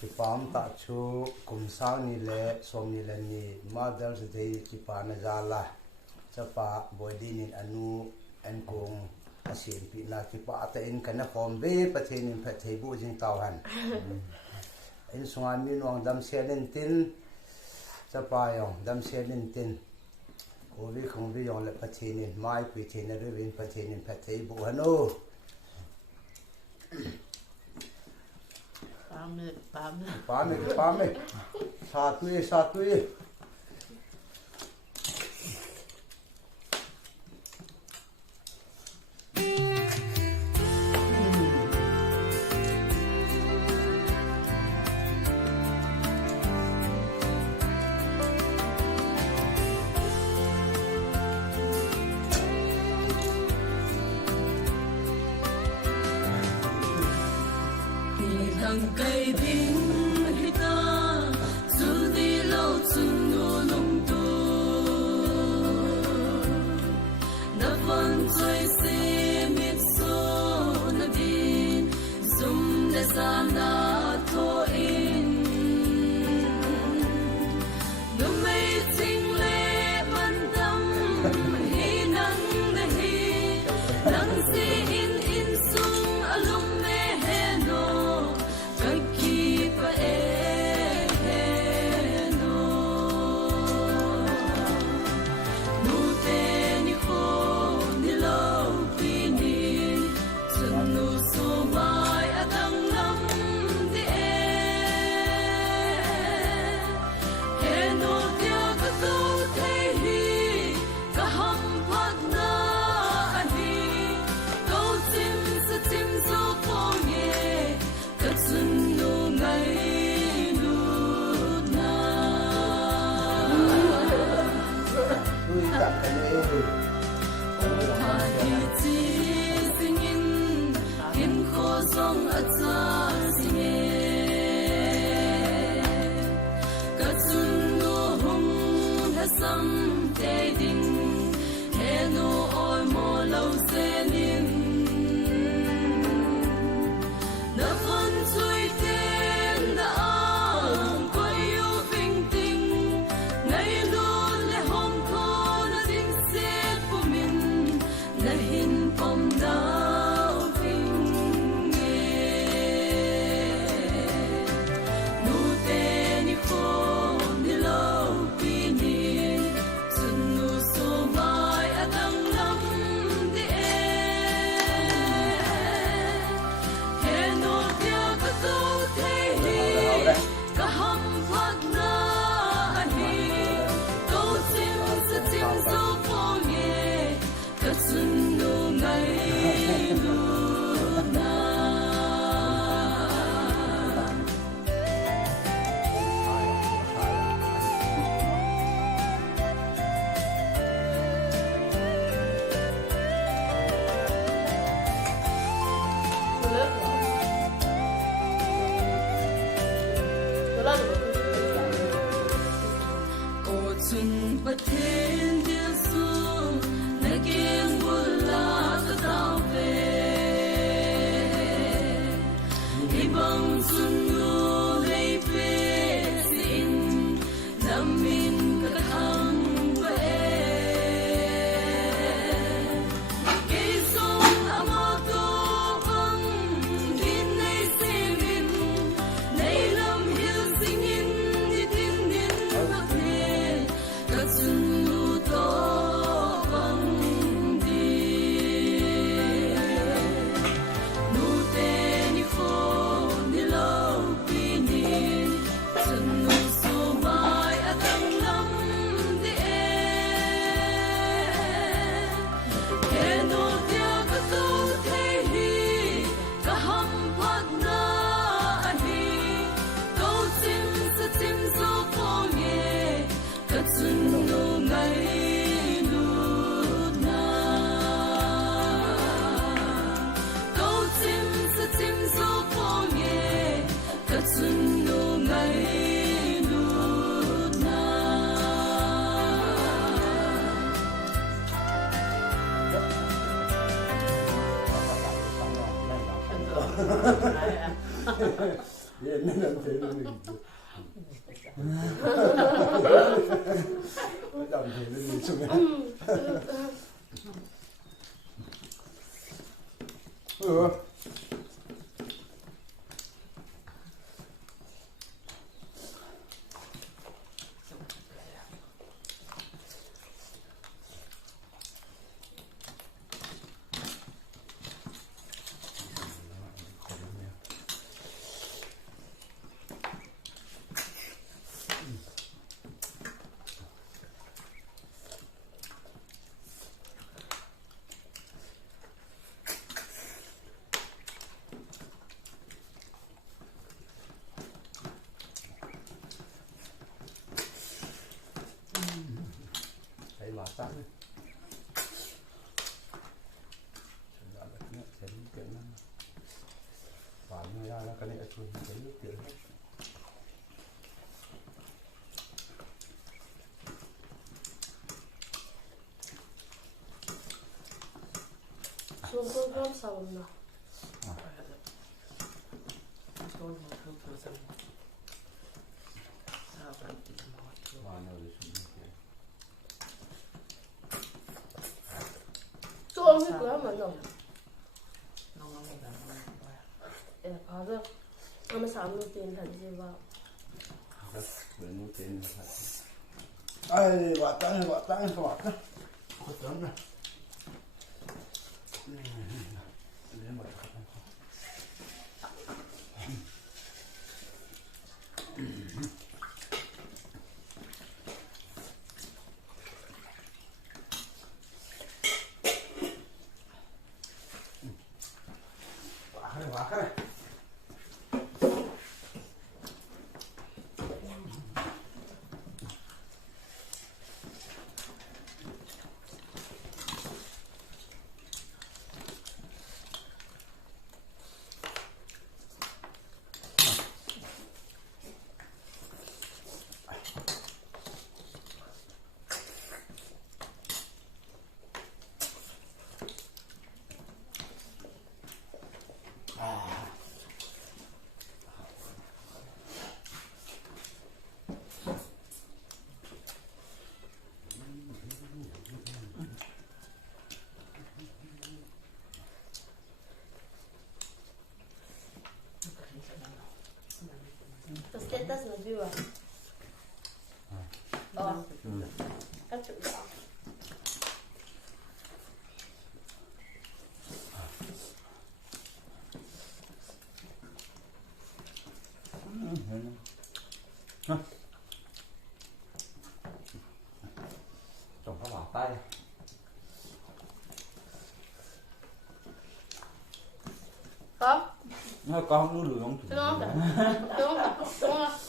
ki pam ta chu kum sang ni le som ni le ni Mother's Day ki pa na zala chapa body ni anu en kong asin pi na ki pa ta in kana form be pathin in phathei bu jing taw han in sungan mi nuang dam sianin tin chapa yong dam sianin tin ovi khong vi yong le pathin in mai pi thin na rin pathin in phathei bu hanu Pame. Satu ye. Cây đinh hita dù đi lâu chung nô nông tu đã vẫn chơi xe mít số na din zum để sa na thô in nô mây tình lệ ban tâm hi nắng để hi nắng si in sung alum me he no 얘는 되는 남 되는 중에 thấy mà sẵn và người ta cái này thường cái nước kiểu hết xuống cơm sầu nào và nơi để xuống xuống cái cửa mà rồi 봐서 아마 사무팀 단지 봐. 너무 되는 아이 왔다 왔다 왔다 어떤 와 그래 Terus kita juga. Oh, kan juga. trồng các bảo tay Không? nó con nó lười không Đúng không? Đúng không? Đúng không?